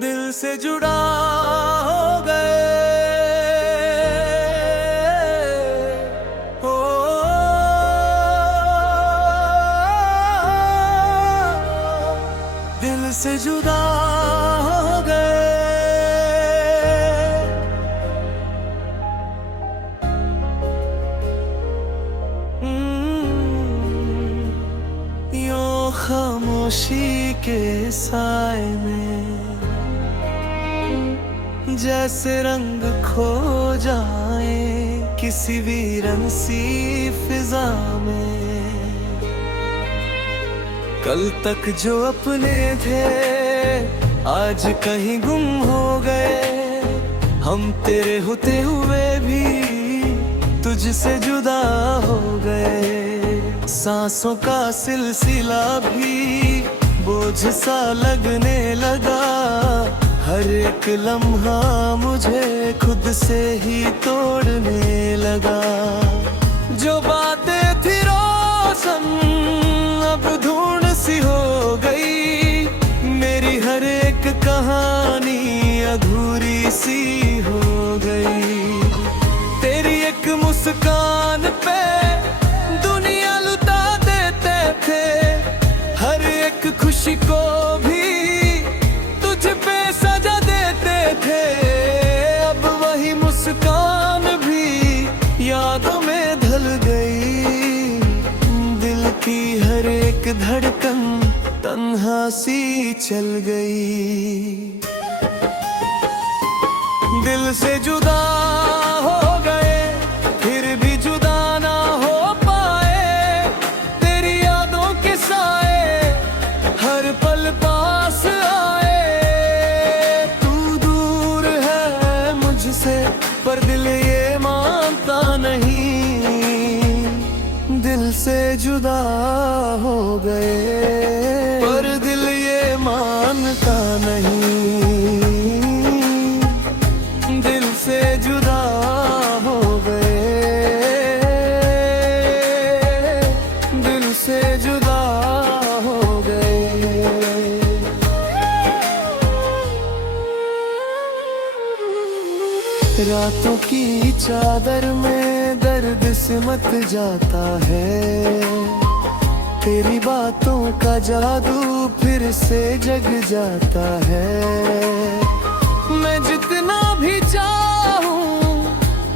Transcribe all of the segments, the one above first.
दिल से जुड़ा हो गए। ओ दिल से जुदा हो गए। यूं खामोशी के साए में जैसे रंग खो जाए किसी वीरन सी फिजा में। कल तक जो अपने थे आज कहीं गुम हो गए। हम तेरे होते हुए भी तुझसे जुदा हो गए। सांसों का सिलसिला भी बोझ सा लगने लगा। हर एक लम्हा मुझे खुद से ही तोड़ने लगा। जो बातें थी रोशन अब धूड़ सी हो गई। मेरी हर एक कहानी अधूरी सी हो गई। तेरी एक मुस्कान पे दुनिया लुटा देते थे। हर एक खुशी को भी तुझ पे सजा देते थे। अब वही मुस्कान भी यादों में ढल गई। दिल की हर एक धड़कन तन्हा सी चल गई। दिल से जुदा हो गए फिर भी जुदा ना हो पाए। तेरी यादों के साए हर पल पास आए। तू दूर है मुझसे पर दिल ये मानता नहीं। दिल से जुदा हो गए पर दिल ये मानता नहीं। दिल से जुदा हो गए। दिल से जुदा हो गए। रातों की चादर में दर्द सिमट जाता है। तेरी बातों का जादू फिर से जग जाता है। मैं जितना भी चाहूं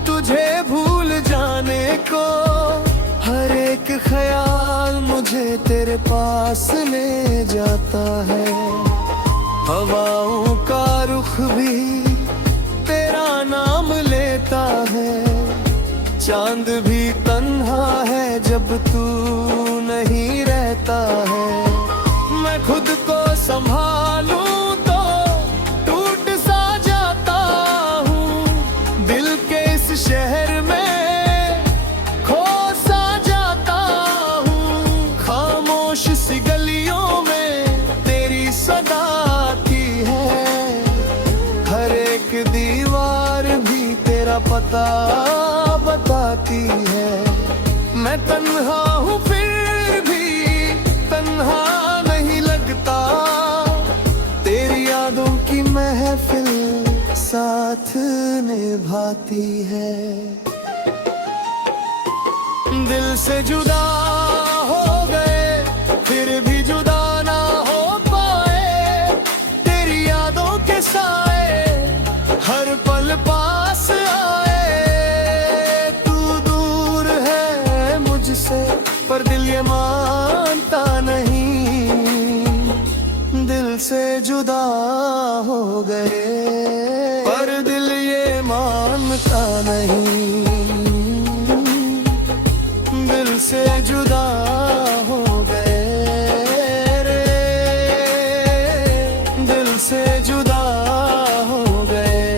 तुझे भूल जाने को। हर एक ख्याल मुझे तेरे पास ले जाता है। हवाओं का रुख भी तेरा नाम लेता है। चांद भी तन्हा है जब तू नहीं रहता है। मैं खुद को संभालूं तो टूट सा जाता हूँ। दिल के इस शहर में खो सा जाता हूँ। खामोश सी गलियों में तेरी सदा आती है। हर एक दीवार भी तेरा पता बताती है। मैं तन्हा हूँ फिर भी तन्हा नहीं लगता। तेरी यादों की महफिल साथ निभाती है। दिल से जुदा हो गए फिर भी जुदा ना हो पाए। तेरी यादों के साए हर पल पास आए। तू दूर है मुझसे पर दिल ये मानता नहीं। दिल से जुदा हो गए पर दिल ये मानता नहीं। दिल से जुदा हो गए रे। दिल से जुदा हो गए।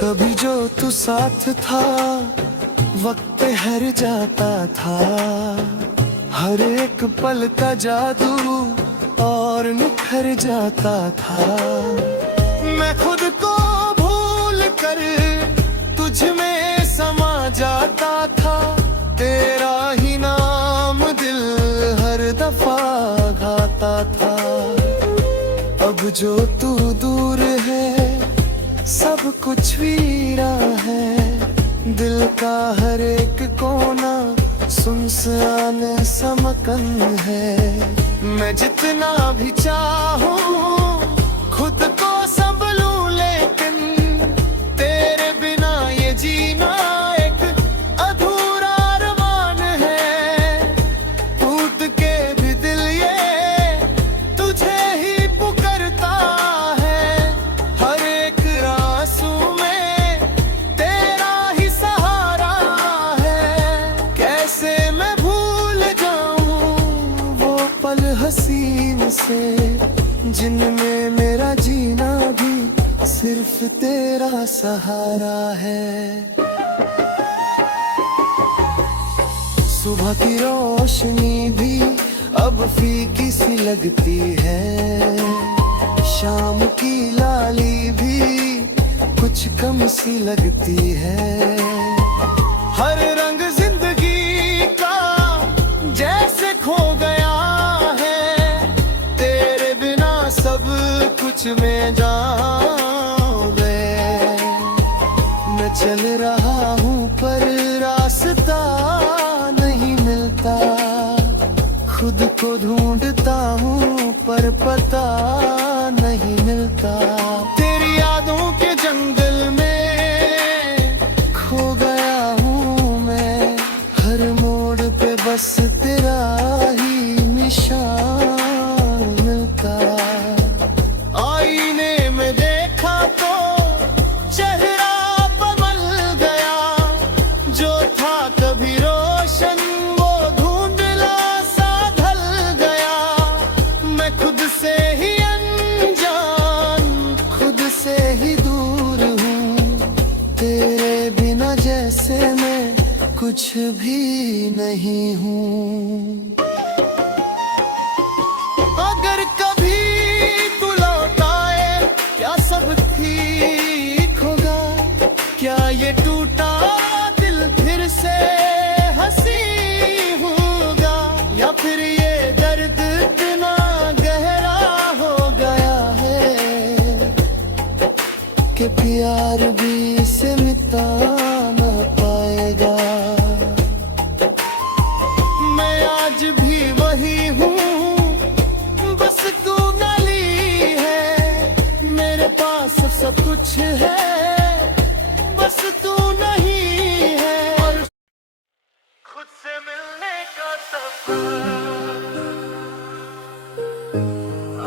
कभी जो तू साथ था वक्त हर जाता था। हर एक पल का जादू और निखर जाता था। मैं खुद को भूल कर तुझ में समा जाता था। तेरा ही नाम दिल कुछ वीरा है, दिल का हर एक कोना सुनसान समकन है। मैं जितना भी चाहूं खुद को संभलूं, लेकिन तेरे बिना ये जीना एक अधूरा अरमान है। टूट के भी दिल ये तुझे ही पुकारता है, हर एक आंसू में तेरा ही सहारा है। कैसे मैं भूल जाऊं वो पल हसीन से, जिनमें मेरा जीना भी सिर्फ तेरा सहारा है। सुबह की रोशनी भी अब फीकी सी लगती है, शाम की लाली भी कुछ कम सी लगती है। हर रंग जिंदगी का जैसे खो गया है, तेरे बिना सब कुछ में जाऊं गए। मैं चल रहा हूँ पर रास्ता नहीं मिलता, खुद को ढूंढता हूँ पर पता नहीं मिलता। तेरी यादों के जंगल में खो गया हूँ मैं, हर मोड़ पे बस तेरा ही निशान मिलता। आईने में देखा तो चेहरा बदल गया, जो था कभी रोशन वो धुंधला सा ढल गया। मैं खुद से ही अनजान, खुद से ही दूर हूँ, तेरे बिना जैसे मैं कुछ भी नहीं हूँ। अगर कभी तू लौट आए क्या सब ठीक होगा, क्या ये टूटा दिल फिर से हंसी होगा, या फिर ये दर्द इतना गहरा हो गया है कि प्यार भी इसे मिटा ना पाएगा। मैं आज भी वही हूँ, बस तू गली है, मेरे पास सब कुछ है, बस तू नहीं है। और खुद से मिलने का सफर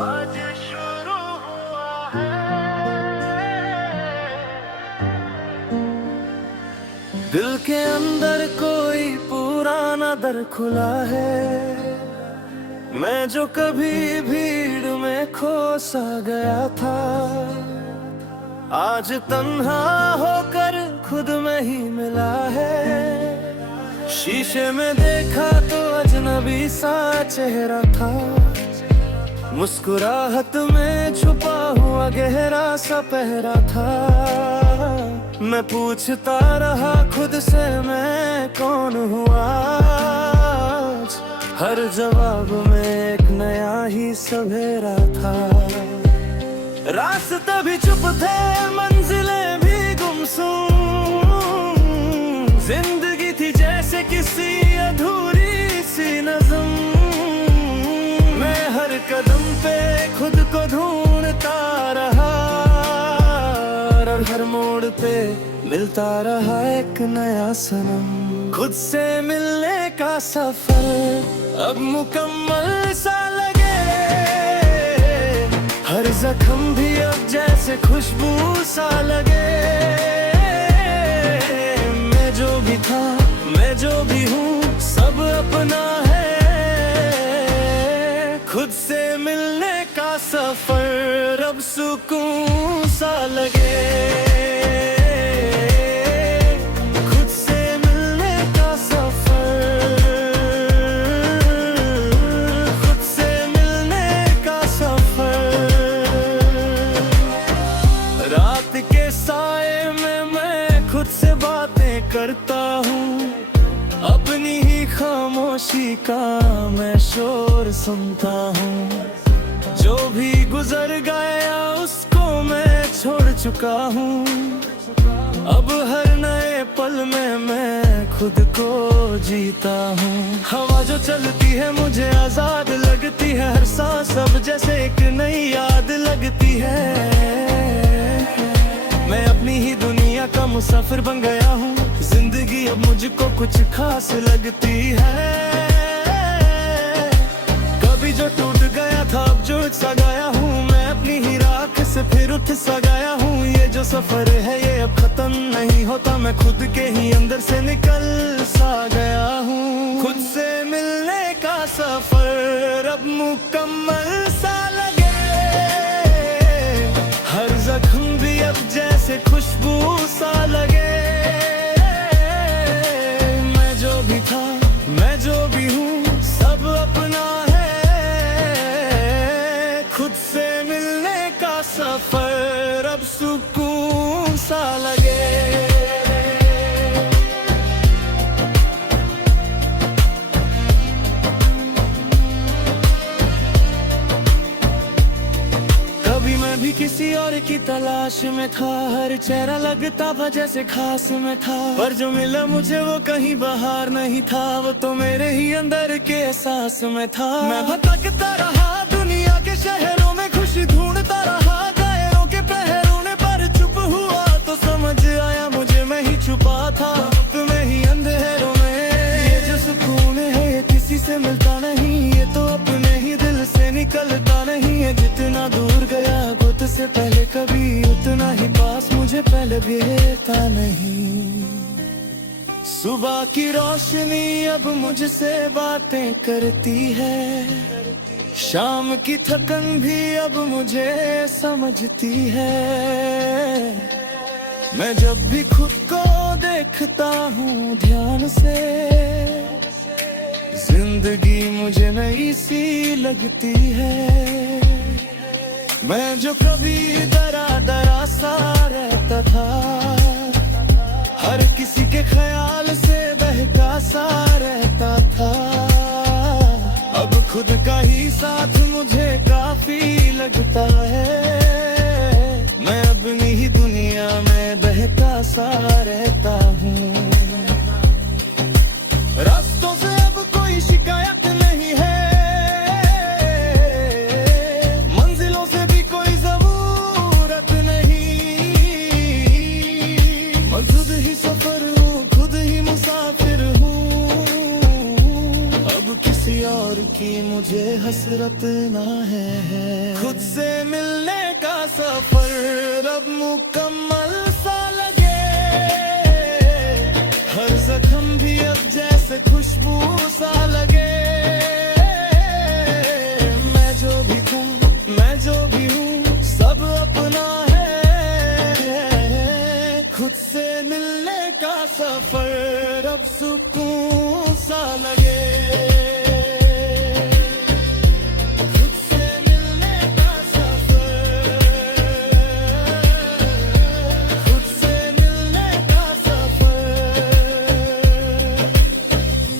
आज शुरू हुआ है। दिल के अंदर कोई पुराना दर खुला है, मैं जो कभी भीड़ में खो सा गया था, आज तन्हा होकर खुद में ही मिला है। शीशे में देखा तो अजनबी सा चेहरा था, मुस्कुराहट में छुपा हुआ गहरा सा पहरा था। मैं पूछता रहा खुद से मैं कौन हुआ, हर जवाब में एक नया ही सवेरा था। रास्ते भी चुप थे, मंजिलें भी गुमसुम, जिंदगी थी जैसे किसी अधूरी सी नज़म। मैं हर कदम पे खुद को ढूंढता रहा, और हर मोड़ पे मिलता रहा एक नया सनम। खुद से मिलने का सफर अब मुकम्मल सा लगे, हर जख्म भी अब जैसे खुशबू सा लगे। मैं जो भी था, मैं जो भी हूँ, सब अपना है। खुद से मिलने का सफर अब सुकून सा लगे। करता हूँ अपनी ही खामोशी का मैं शोर सुनता हूँ, जो भी गुजर गया उसको मैं छोड़ चुका हूँ। अब हर नए पल में मैं खुद को जीता हूँ। हवा जो चलती है मुझे आजाद लगती है, हर सांस अब जैसे एक नई याद लगती है। मैं अपनी ही दुनिया का मुसाफिर बन गया हूँ, जिंदगी अब मुझको कुछ खास लगती है। कभी जो टूट गया था अब जुड़ सा गया हूँ, मैं अपनी ही राख से फिर उठ सा गया हूँ। ये जो सफर है ये अब खत्म नहीं होता, मैं खुद के ही अंदर से निकल सा गया हूँ। खुद से मिलने का सफर अब मुकम्मल सा लगे, हर जख्म भी अब जैसे खुशबू सा लगे। मैं जो भी था मैं जो भी हूँ सब अपना है, खुद से मिलने का सफर अब सुकून सा लगे। कभी मैं भी किसी और की तलाश में था, हर चेहरा लगता था जैसे खास में था, पर जो मिला मुझे वो कहीं बाहर नहीं था, वो तो मेरे ही अंदर के एहसास में था। मैं भटकता रहा दुनिया के शहरों में, खुशी ढूंढता रहा गायरों के पहरों में, पर चुप हुआ तो समझ आया मुझे मैं ही छुपा था अपने ही अंधेरों में। ये जो सुकून है ये किसी से मिलता नहीं, ये तो अपने ही दिल से निकलता नहीं है। जितना दूर गया खुद से पहले कभी, उतना ही पास मुझे पहले भी था नहीं। सुबह की रोशनी अब मुझसे बातें करती है, शाम की थकन भी अब मुझे समझती है। मैं जब भी खुद को देखता हूँ ध्यान से, जिंदगी मुझे नई सी लगती है। मैं जो कभी डरा डरा सा रहता था, हर किसी के ख्याल से बहका सा रहता था, अब खुद का ही साथ मुझे काफी लगता है। मैं अपनी ही दुनिया में बहका सा रहता हूँ। रास्तों से अब कोई शिकायत नहीं है, मंजिलों से भी कोई जरूरत नहीं। मैं खुद ही सफर हूँ, खुद ही मुसाफिर हूँ, अब किसी और की मुझे हसरत ना है। खुद से मिलने का सफर अब मुकम्मल सा लगे, हर जख्म भी अब जैसे खुशबू सा लगे। मैं जो भी था मैं जो भी हूँ सब अपना है, खुद से मिलने का सफर अब सुकून सा लगे।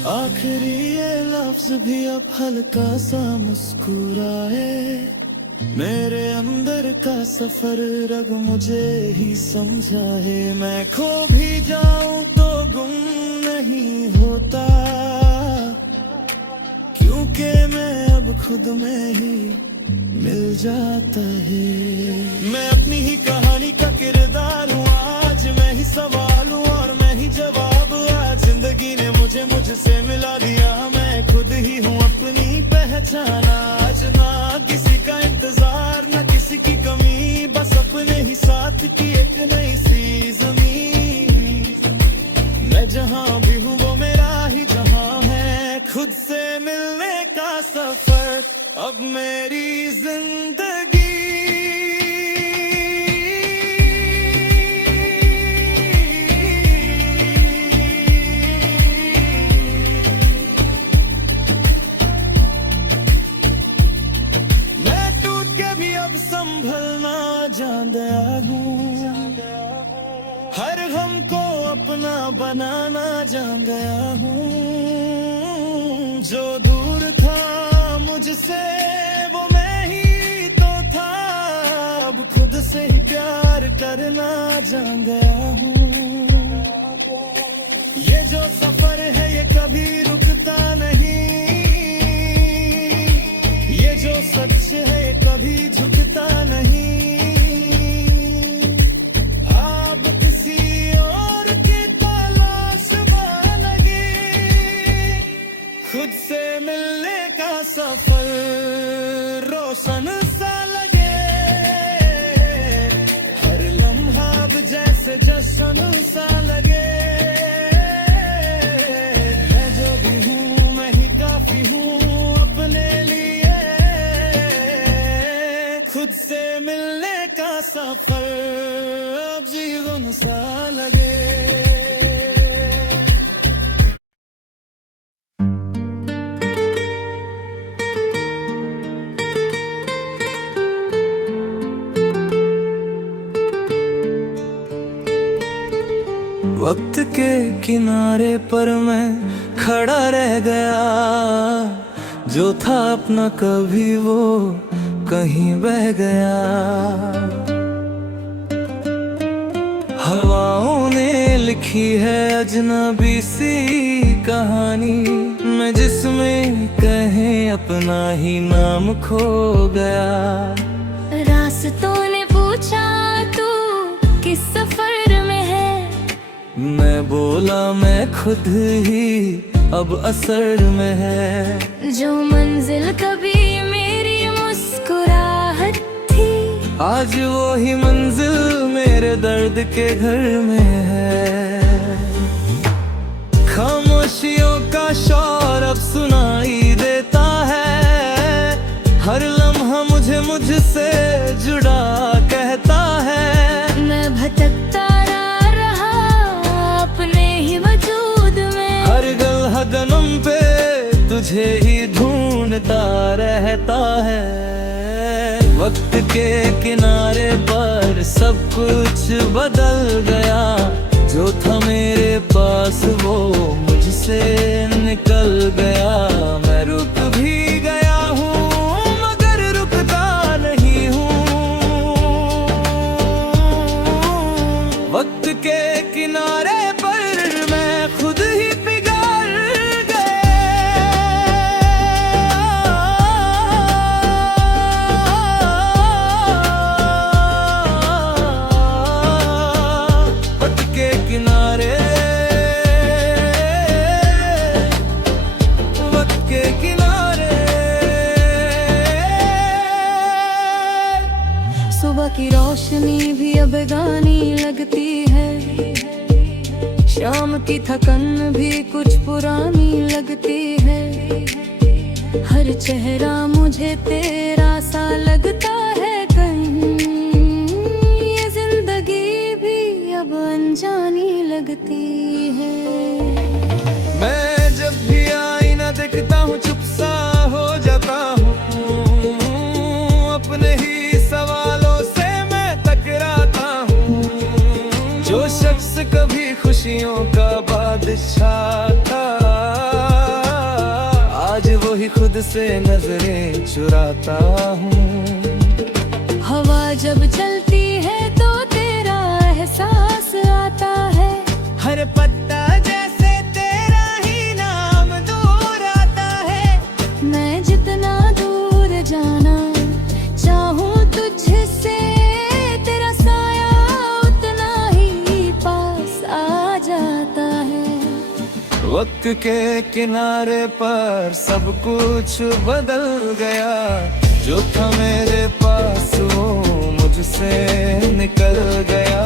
आखिरी ये लफ्ज भी अब हल्का सा मुस्कुराए, मेरे अंदर का सफर रग मुझे ही समझाए। मैं खो भी जाऊं तो गुम नहीं होता, क्योंकि मैं अब खुद में ही मिल जाता है। मैं अपनी ही कहानी का किरदार हूँ, आज मैं ही सवाल हूँ और मैं ही जवाब। आज जिंदगी ने मुझे मुझसे मिला दिया, मैं खुद ही हूँ अपनी पहचान। आज ना किसी का इंतजार ना किसी की कमी, बस अपने ही साथ की एक नई सी ज़मीन। मैं जहाँ भी हूँ वो मेरा ही जहाँ है, खुद से मिलने का सफर अब मेरी जिंदगी। मैं टूट के भी अब संभलना जान गया हूँ, हर गम को अपना बनाना जान गया हूँ। जो दूर था मुझसे वो मैं ही तो था, अब खुद से ही प्यार करना जान गया हूँ। ये जो सफर है ये कभी रुकता नहीं, ये जो सच है ये कभी झुकता नहीं। आप किसी और की तलाश में लगे, खुद से मिलने का सफर रोशन सा लगे। हर लम्हा अब जैसे जश्न सा लगे। मैं जो भी हूँ मैं ही काफी हूँ अपने लिए, खुद से मिलने का सफर अब जीवन सा लगे। वक्त के किनारे पर मैं खड़ा रह गया, जो था अपना कभी वो कहीं बह गया। हवाओं ने लिखी है अजनबी सी कहानी, मैं जिसमें कहीं अपना ही नाम खो गया। रास्तों ने पूछा तू किस सफर में है, मैं बोला मैं खुद ही अब असर में है। जो मंजिल कभी मेरी मुस्कुराहट थी, आज वो ही मंजिल मेरे दर्द के घर में है। खामोशियों का शोर अब सुनाई देता है, हर लम्हा मुझे मुझसे जुड़ा कहता है। मैं भटकता रहा अपने ही वजूद में, हर गलहदनम पे तुझे ही ढूंढता रहता है। वक्त के किनारे पर सब कुछ बदल गया, जो था मेरे पास वो मुझसे निकल गया। मैं रुक भी गया हूँ मगर रुकता नहीं हूँ। वक्त के किनारे पर मैं खुद ही पिघल गया। वक्त के किनारे, वक्त के किनारे। सुबह की रोशनी भी अब गानी लगती है, शाम की थकन भी कुछ पुरानी लगती है। हर चेहरा मुझे तेरा सा लगता है कहीं, ये जिंदगी भी अब अनजानी लगती है। मैं जब भी आईना देखता हूँ चुप सा हो जाता हूँ, अपने ही सवालों से मैं टकराता हूँ। जो शख्स कभी खुशियों का बादशाह था, आज वो ही खुद से नजरें चुराता हूँ। हवा जब चलती है तो तेरा एहसास आता है, हर पत्ता जैसे तेरा ही नाम दूर आता है। मैं जितना दूर जाना चाहूँ तुझसे, तेरा साया उतना ही पास आ जाता है। वक्त के किनारे पर सब कुछ बदल गया, जो था मेरे पास वो मुझसे निकल गया।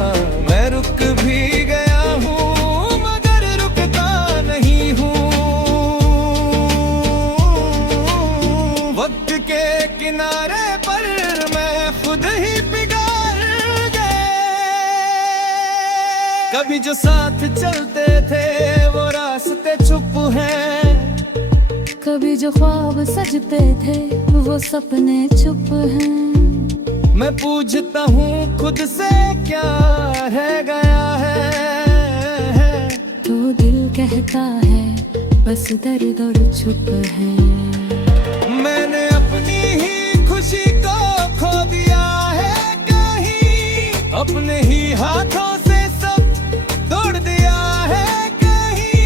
मैं रुक भी गया हूँ मगर रुकता नहीं हूँ। वक्त के किनारे पर मैं खुद ही पिघल गया। कभी जो साथ चलते थे वो रास्ते चुप हैं, कभी जो ख्वाब सजते थे वो सपने चुप हैं। मैं पूछता हूँ खुद से क्या रह गया है, तो दिल कहता है बस दर्द और चुप है। मैंने अपनी ही खुशी को खो दिया है कहीं, अपने ही हाथों से सब तोड़ दिया है कहीं।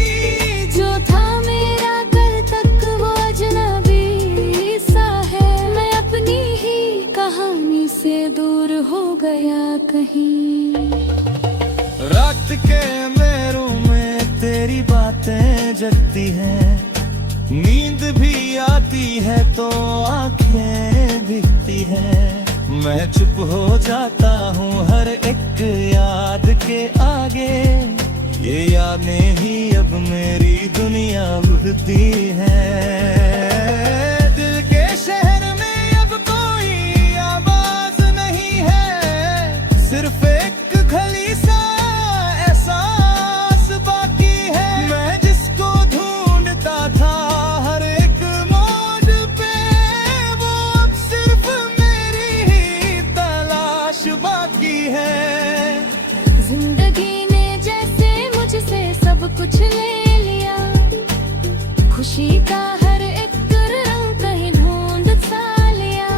के मेरों में तेरी बातें जगती हैं, नींद भी आती है तो आंखें दिखती हैं। मैं चुप हो जाता हूँ हर एक याद के आगे, ये यादें ही अब मेरी दुनिया उड़ती है। दिल के शहर में अब कोई आवाज नहीं है, सिर्फ एक खली सा एहसास बाकी है। मैं जिसको ढूंढता था हर एक मोड़ पे, वो अब सिर्फ मेरी ही तलाश बाकी है। जिंदगी ने जैसे मुझसे सब कुछ ले लिया, खुशी का हर एक रंग कहीं ढूंढ सा लिया।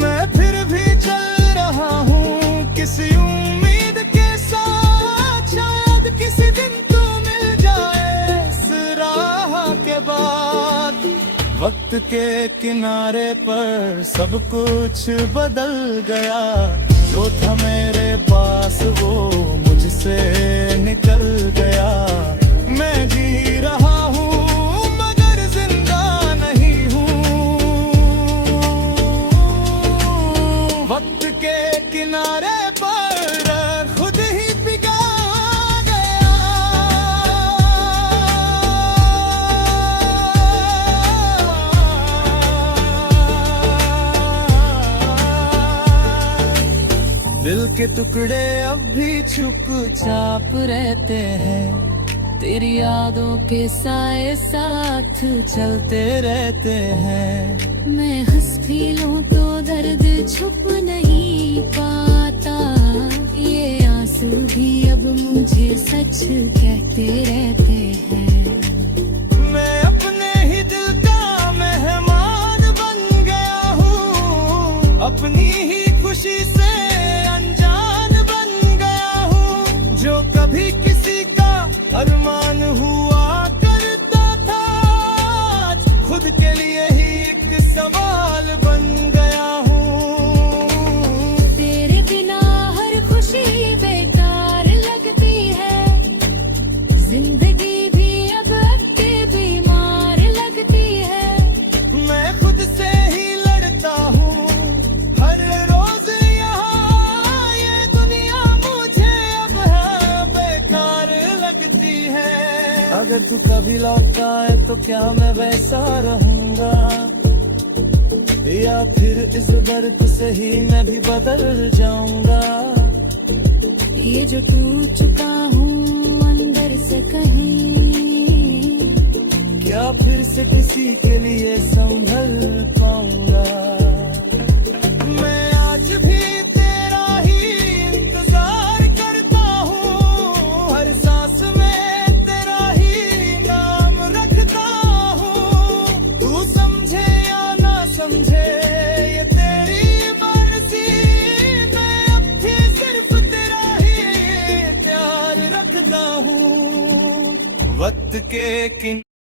मैं फिर भी चल रहा हूँ किसी उम्मीद के साथ, शायद किसी दिन तू मिल जाए इस राह के बाद। वक्त के किनारे पर सब कुछ बदल गया, जो था मेरे पास वो मुझसे निकल गया। मैं जी रहा हूँ मगर जिंदा नहीं हूँ, वक्त के किनारे पर खुद ही पिघल दिल के टुकड़े अब भी चुपचाप रहते हैं, तेरी यादों के साए साथ चलते रहते हैं। मैं हंस भी लूं तो दर्द छुप नहीं पाता, ये आंसू भी अब मुझे सच कहते रहते हैं। मैं अपने ही दिल का मेहमान बन गया हूँ, अपनी ही खुशी से अनजान बन गया हूँ। जो कभी किसी का अरमान हुआ करता था, आज खुद के लिए ही एक सवाल बन गया हूँ। तेरे बिना हर खुशी बेकार लगती है, जिंदगी भी अब अक्के बीमार लगती है। मैं खुद से ही लड़ता हूँ हर रोज यहाँ, ये दुनिया मुझे अब है बेकार लगती है। अगर तू कभी लौटता है तो क्या मैं वैसा रहूंगा, या फिर इस दर्द से ही मैं भी बदल जाऊंगा। ये जो टूट चुका हूँ अंदर से कहीं, क्या फिर से किसी के लिए संभल पाऊंगा। मैं आज भी तेरा ही इंतजार करता हूँ, हर सांस में तेरा ही नाम रखता हूँ। तू समझे या ना समझे ये तेरी मर्जी, मैं अब भी सिर्फ तेरा ही प्यार रखता हूँ। वक्त के